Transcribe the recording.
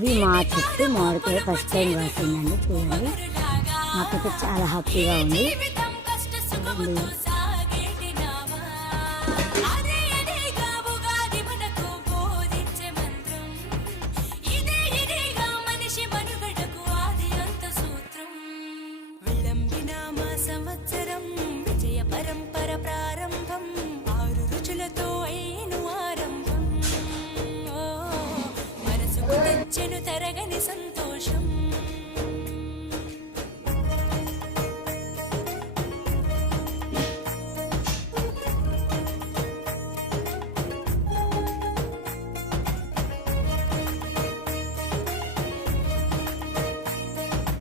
ఇది మా చెట్టు మామిడికాయ ఫస్ట్ టైం కాసిందండి. చూడండి, నాకైతే చాలా హ్యాపీగా ఉంది. చూడండి, సంవత్సరం విజయ పరంపర ప్రారంభ